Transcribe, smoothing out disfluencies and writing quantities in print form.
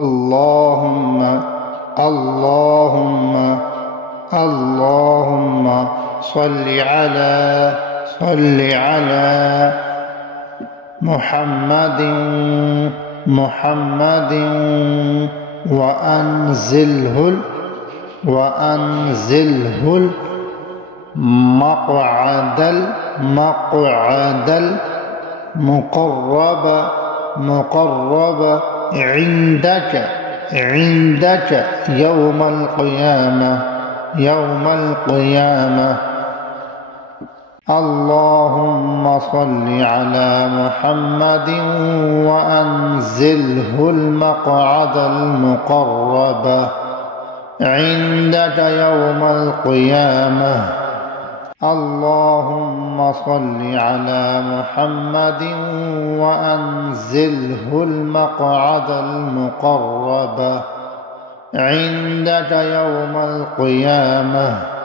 اللهم اللهم اللهم صل على محمد وأنزله المقعد المقرب عندك يوم القيامة. اللهم صل على محمد وأنزله المقعد المقرب عندك يوم القيامة. اللهم صل على محمد وأنزله المقعد المقرب عندك يوم القيامة.